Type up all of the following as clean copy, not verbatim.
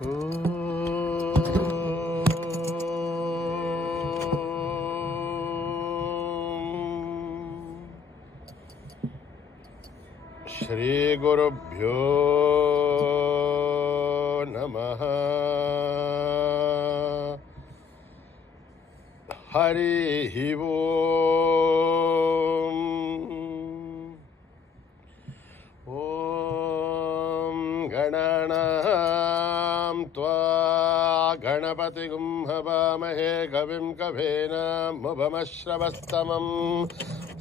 శ్రీ గురుభ్యో నమః. హరి ఓం. ఓం గణానాం త్వా గణపతిగుం హవామహే కవిం కవీనాముపమశ్రవస్తమం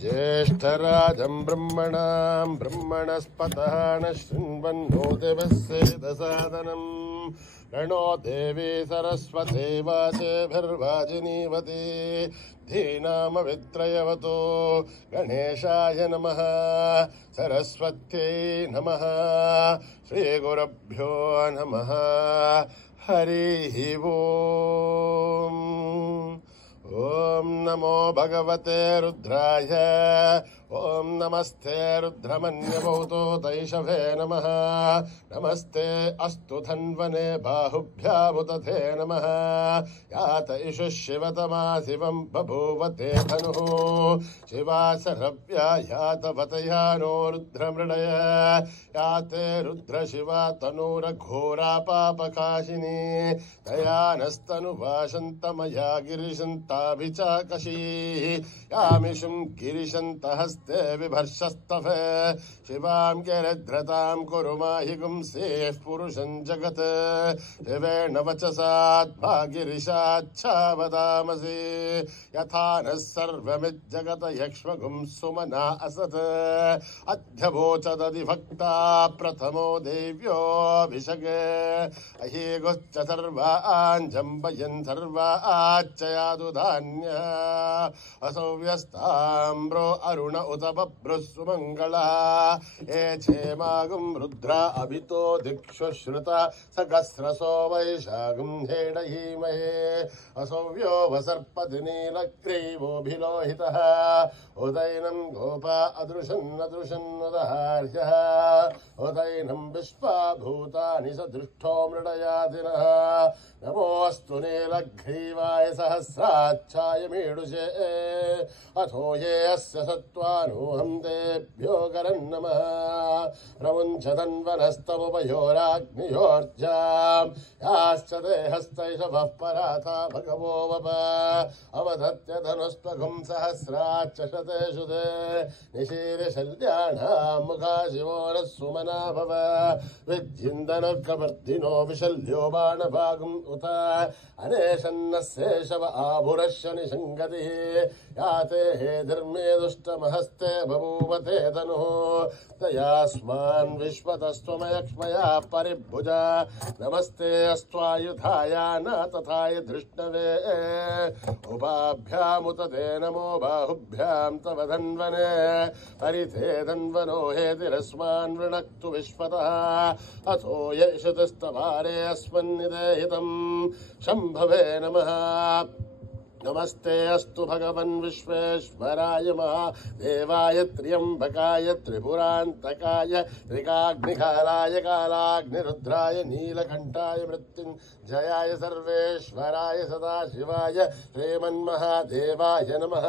జ్యేష్ఠరాజం బ్రహ్మణాం బ్రహ్మణస్పతః శృण्वन्नोतिभिस्सेदसादनं प्रणो देवी सरस्वती वाचेभिर्वाजिनीवती धीनामवित्रयवतो गणेशाय नमः सरस्वत्यै नमः श्रीगुरुभ्यो नमः. हरिः ओम्. ओम नमो भगवते रुद्राय. ओम नमस्ते रुद्रमन्यभूतो तैषभे नमः. नमस्ते अस्तु धन्वने बाहुभ्यामुदधे नमः. यात इषु शिवतमा शिवं बभूवते धनुः शिवा सरव्या यातवतया नो रुद्रमृडय. याते रुद्रशिवा तनूरघोरा पापकाशिनी तया नस्तनुभाषन्तमया गिरिशन्ताभिचाकशी यामिषुं गिरिशन्तहस्ते विभर्षस्तफे शिवां गिरिध्रतां कुरु माहि गुंसेः पुरुषं जगत् शिवेण वचसात्मा गिरिशाच्छावदामसि यथा नः सर्वमिज्जगत यक्ष्मगुं सुमना असत् अध्यवोचदधिभक्ता प्रथमो देव्योऽभिषगे अहीगुश्च सर्वाञ्जम्बयन् सर्वाच्चयादुधान्यः असौ व्यस्ताम्रो अरुण उत बभ्रुः मंगला ये क्षेमागुं रुद्रा अभितो दिक्षु श्रुता सहस्रसो वैशाखं हेडहीमहे असौव्यो वसर्पति नीलग्रीवोऽभिलोहितः उदैनं गोपा अदृशन्नदृशन्नुदहार्यः उदैनं विश्वा भूतानि सदृष्टो मृडयाधिनः नमोऽस्तु नीलग्रीवाय सहस्राच्छाय मीडुषे अथो ये अस्य सत्त्वानोऽहं तेभ्यो करन्नमः प्रमुञ्चदन्वनस्तमुपयोराग्नियोर्जां याश्च ते हस्तैषवः पराथा भगवो वप अवधत्य धनुस्त्वघुं सहस्राच्च शतेषु ते निशीर्षल्याणां मुखा शिवो नः सुमना भव विद्युन्दनकवर्धिनो विशल्यो बाणभागुम् उत अनेशन्नः शेषव आभुरश्य निषङ्गतिः याते हे धर्मे दुष्टमहस्ते बभूवते तनुः तयास्मान् विश्वतस्त्वमयक्ष्मया परिभुजा नमस्ते अस्त्वायुधाय न तथाय धृष्णवे उपाभ्यामुत ते नमो बाहुभ्यां तव धन्वने हरिते धन्वनो हेतिरस्मान् वृणक्तु विश्वतः अथो यशतस्तवारे अस्मन्निदेहितं शम्भवे नमः. नमस्ते अस्तु भगवन् विश्वेश्वराय महादेवाय त्र्यम्बकाय त्रिपुरान्तकाय त्रिकाग्निकालाय कालाग्निरुद्राय नीलकण्ठाय मृत्युञ्जयाय सर्वेश्वराय सदाशिवाय श्रीमन्महादेवाय नमः.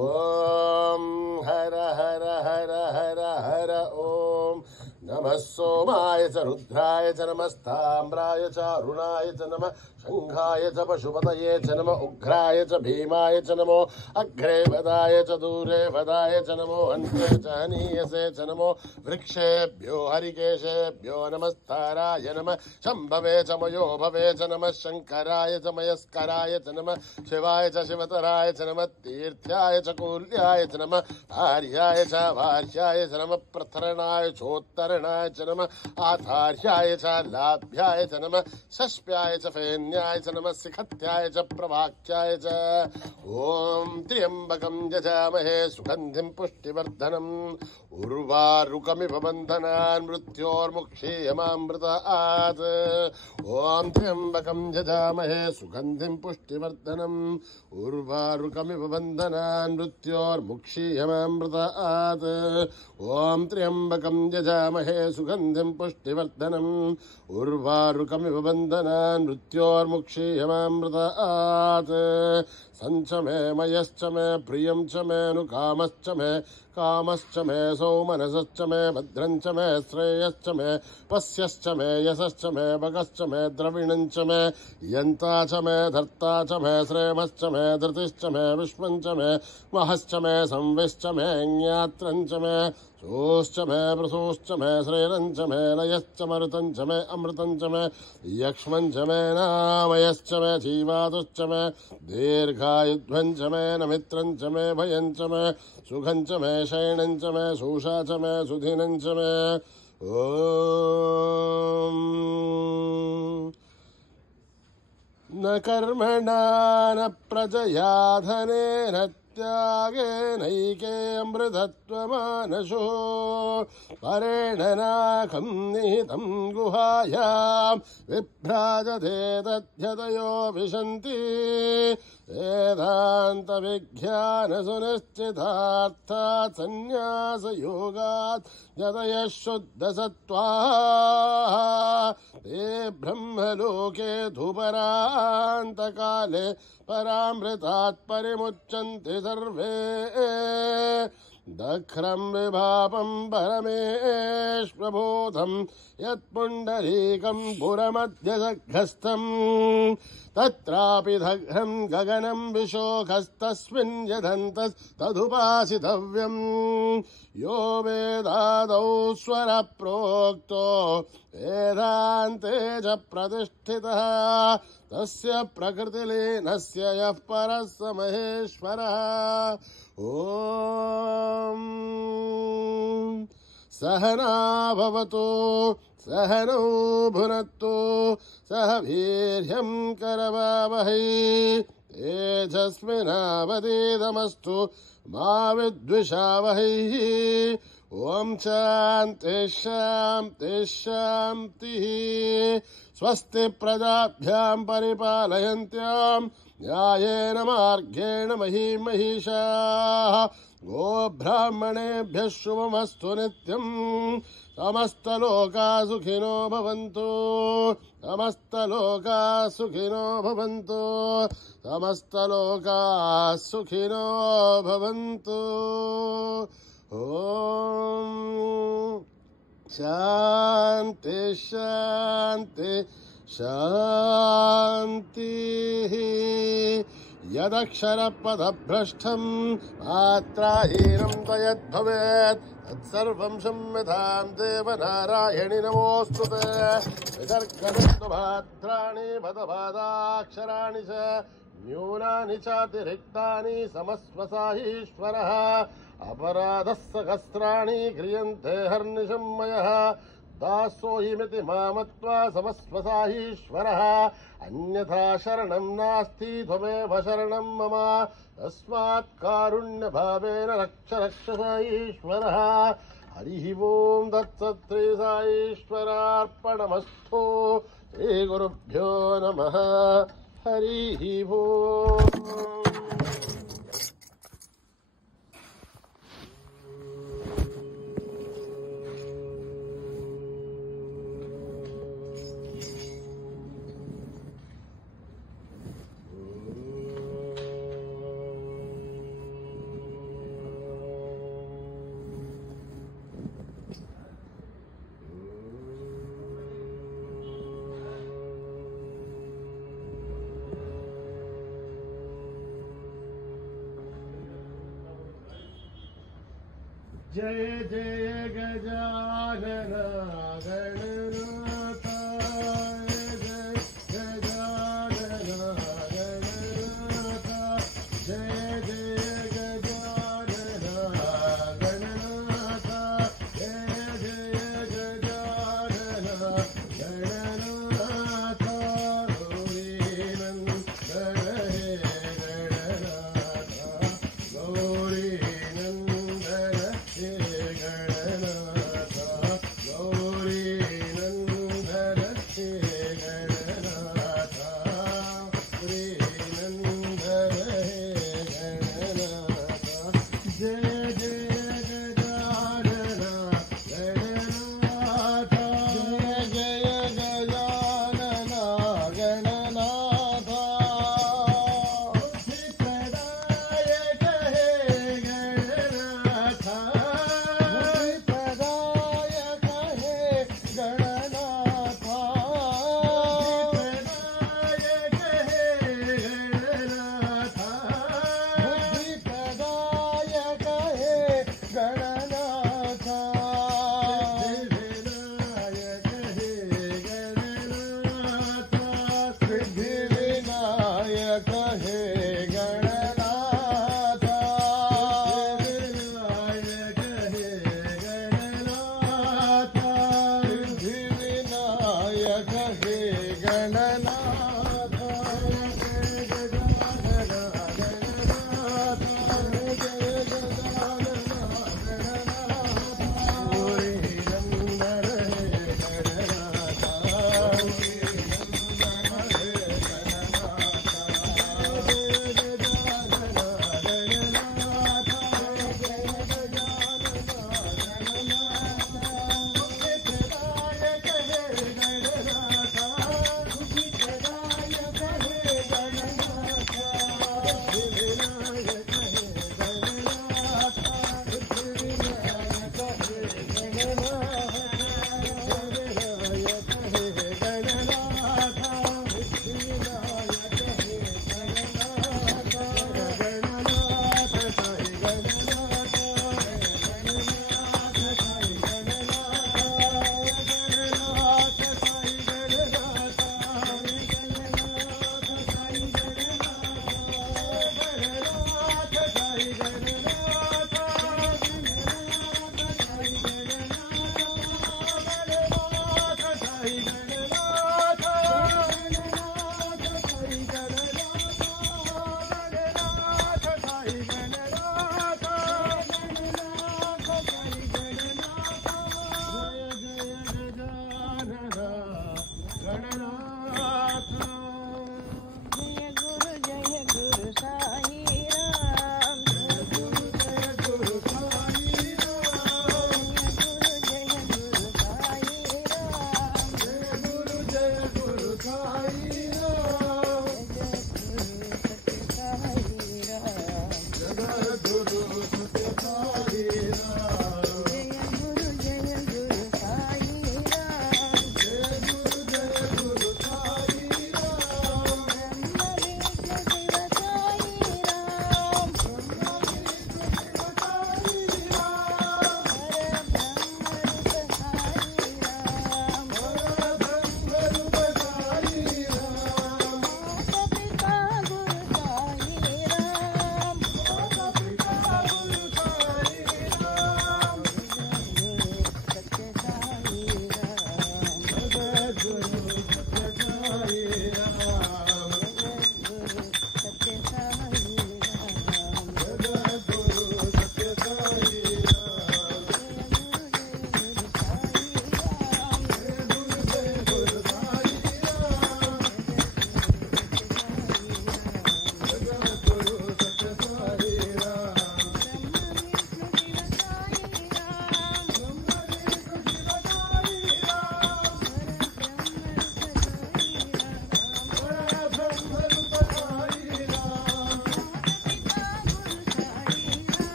ओम हर हर हर हर हर ओम नमः सोमाय च रुद्राय च नमस्ताम्राय च अरुणाय च नमः शंखाय च पशुपतये च नमः उग्राय च भीमाय च नमो अग्रे वदाय च दूरे वदाय च नमो अन्ते च हनीयसे च नमो वृक्षेभ्यो हरिकेशेभ्यो नमस्ताराय नमः शम्भवे च मयो भवे च नमः शंकराय च मयस्कराय च नमः शिवाय च शिवतराय च नमः तीर्थ्याय च कूल्याय च नमः आर्याय च वार्याय च नमः प्रथरणाय चोत्तरणाय च नमः आधार्याय च लाभ्याय च नमः षष्प्याय च फेन्याय च नमः शिखत्याय च प्रवाक्याय च ओम त्र्यंबकं यजामहे सुगंधिं पुष्टिवर्धनम् उर्वारुकमिव बन्धनान् मृत्योर्मुक्षीयमामृतात् ॐ त्र्यम्बकं यजामहे सुगन्धिं पुष्टिवर्धनम् उर्वारुकमिव बन्धनान् मृत्योर्मुक्षीयमामृतात् ॐ त्र्यम्बकं यजामहे सुगन्धिं पुष्टिवर्धनम् उर्वारुकमिव बन्धनान् मृत्योर्मुक्षीयमामृतात् सञ्च मे मयश्च मे प्रियं च मेऽनुकामश्च मे कामश्च मे सौमनसश्च मे भद्रञ्च मे श्रेयश्च मे पस्यश्च मे यशश्च मे भगश्च मे द्रविणञ्च मे यन्ता च मे धर्ता च मे श्रेमश्च मे धृतिश्च मे विश्वञ्च मे महश्च मे संविश्च मे ज्ञात्रञ्च मे सोश्च मे प्रसूश्च मे श्रेरञ्च मे लयश्च मरुतञ्च मे अमृतञ्च मे यक्ष्मञ्च मे नामयश्च मे जीवातुश्च मे दीर्घायुध्वञ्च मे नमित्रञ्च मे भयञ्च मे सुखञ्च मे शयनञ्च मे शूषा च मे सुधिनञ्च मे ॐ न कर्मणा न प्रजया धनेन त्यागेनैके अमृतत्वमानशो परेण नाकं निहितं गुहायां विभ्राजते तद्यतयो विशन्ति वेदान्तविज्ञानसुनिश्चितार्थात् सन्न्यासयोगात् यतयः शुद्धसत्त्वाः ते ब्रह्मलोके धुपरान्तकाले परामृतात् परिमुच्यन्ते सर्वे दख्रं विभापं परमेश्वरबोधं यत्पुण्डरीकं पुरमध्यसघस्थम् तत्रापि दघ्रं गगनं विशोकस्तस्मिन् यदन्तस्तदुपासितव्यम् यो वेदादौ स्वरप्रोक्तो वेदान्ते च प्रतिष्ठितः तस्य प्रकृतिलीनस्य यः परः स महेश्वरः ॐ सहना भवतु सहनौ भुनक्तु सह वीर्यं करवावहै तेजस्विनावधीतमस्तु मा विद्विषावहै ॐ शान्ति शान्ति शान्तिः स्वस्ति प्रजाभ्यां परिपालयन्त्यां न्यायेन मार्गेण महीं महिषाः गोब्राह्मणेभ्यः शुभमस्तु नित्यम् समस्तलोकाः सुखिनो भवन्तु समस्तलोकाः सुखिनो भवन्तु समस्तलोकाः सुखिनो भवन्तु ॐ शान्ति शान्ति शान्तिः यदक्षरपदभ्रष्टं मात्राहीनं त्वयद्भवेत् तत्सर्वं क्षम्यतां देवनारायणि नमोऽस्तुते विसर्गभाद्राणि पदपादाक्षराणि च न्यूनानि चातिरिक्तानि समस्वसाहीश्वरः अपराधः सहस्राणि क्रियन्ते हर्निशं मयः दासोऽयमिति मामत्वा समस्वसाहीश्वरः अन्यथा शरणं नास्ति त्वमेव शरणं मम तस्मात् कारुण्यभावेन रक्ष रक्ष साईश्वरः हरिः ओं तत्सत् श्री साईश्वरार्पणमस्तु श्रीगुरुभ्यो नमः हरिः ओम् जय जय गजानन गणनाथ जय गजानन गणनाथ जय जय गजानन गणनाथ जय जय गजानन गणनाथ गौरी नंदन हे गणनाथ गौरी नंदन कहे गणनाथ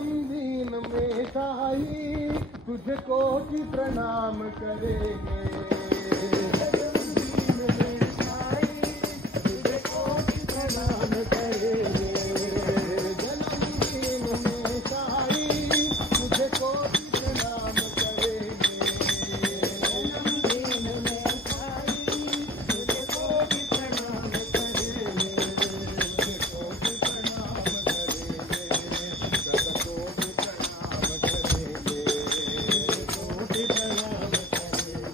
जन्मदिन में साई तुझे कोटि प्रणाम करेंगे। जन्मदिन में साई तुझे कोटि प्रणाम करेंगे। जन्मदिन में साई तुझे कोटि प्रणाम करेंगे। जन्मदिन में साई तुझे कोटि प्रणाम करेंगे। तुझे कोटि प्रणाम करेंगे। कोटि प्रणाम करेंगे। कोटि प्रणाम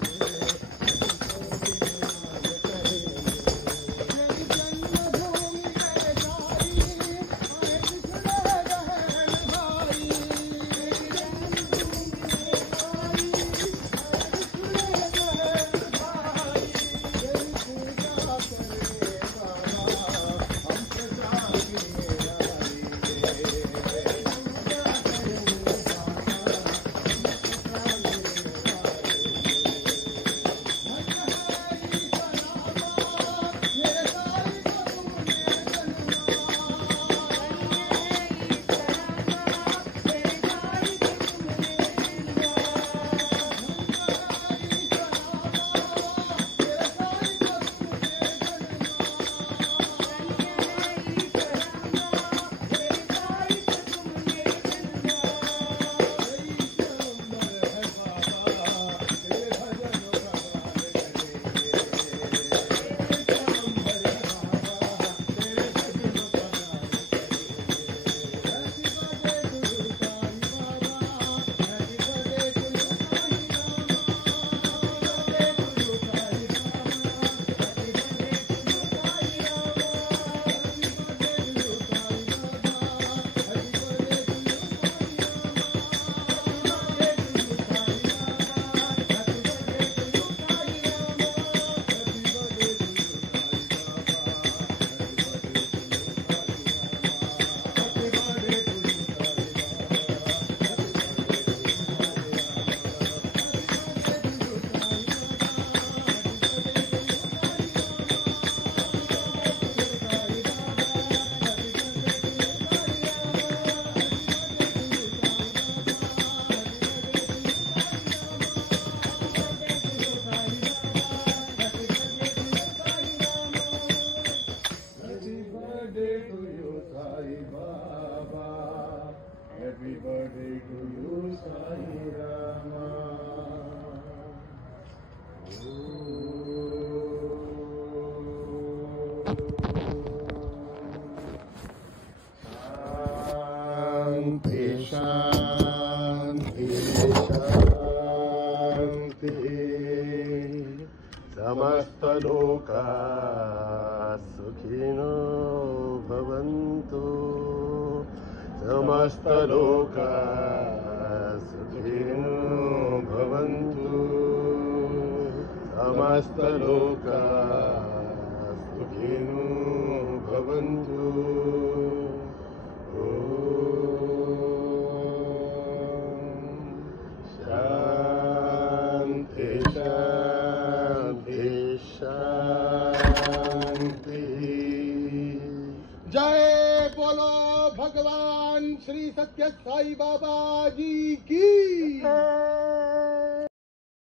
Happy birthday to you, Sai Rama. Shanti, Shanti, Shanti. Samasta loka sukhino bhavantu. Samasta loka sukhino bhavantu. Samasta loka sukhino bhavantu. Shanti, Shanti, Shanti. जय बोलो भगवान श्री सत्य साई बाबा जी की।